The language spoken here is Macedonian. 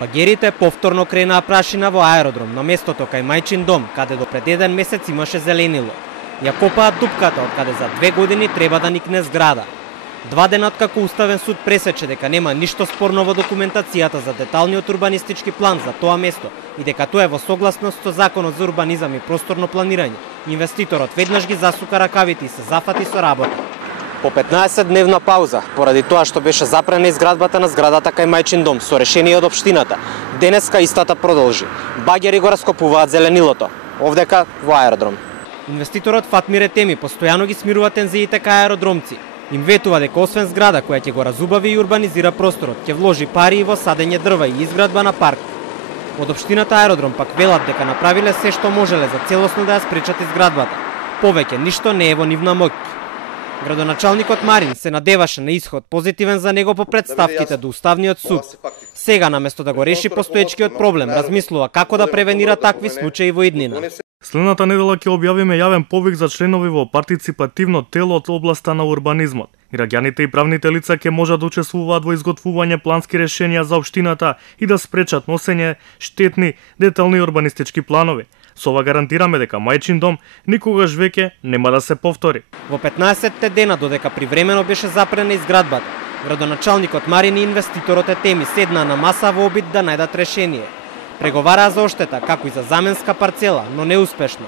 Багерите повторно кренаа прашина во аеродром на местото кај мајчин дом, каде до пред 1 месец имаше зеленило. Ја копаат дупката од каде за 2 години треба да никне зграда. 2 дена откако Уставен суд пресече дека нема ништо спорно во документацијата за деталниот урбанистички план за тоа место и дека тоа е во согласност со Законот за урбанизам и просторно планирање, инвеститорот веднаш ги засука ракавите и се зафати со работа. По 15-дневна пауза, поради тоа што беше запрена изградбата на зградата кај мајчин дом со решение од општината, денеска истата продолжи. Багери го раскопуваат зеленилото, овдека во аеродром. Инвеститорот Фатмир Етеми постојано ги смирува тензиите кај аеродромци. Им ветува дека освен зграда која ќе го разубави и урбанизира просторот, ќе вложи пари и во садење дрва и изградба на парк. Од општината аеродром пак велат дека направиле се што можеле за целосно да ја спречат изградбата. Повеќе ништо не е во нивна моќ. Градоначалникот Марин се надеваше на исход позитивен за него по претставките до Уставниот суд. Сега, наместо да го реши постоечкиот проблем, размислува како да превенира такви случаи во иднина. Следната недела ќе објавиме јавен повик за членови во партиципативно тело од областа на урбанизмот. Граѓаните и правните лица ќе можат да учествуваат во изготвување плански решенија за општината и да спречат носење штетни детални урбанистички планови. Со ова гарантираме дека мајчин дом никогаш веќе нема да се повтори. Во 15 дена додека привремено беше запрена изградбата, градоначалникот Марин и инвеститорот Етеми седнаа на маса во обид да најдат решение. Преговараа за оштета, како и за заменска парцела, но неуспешно.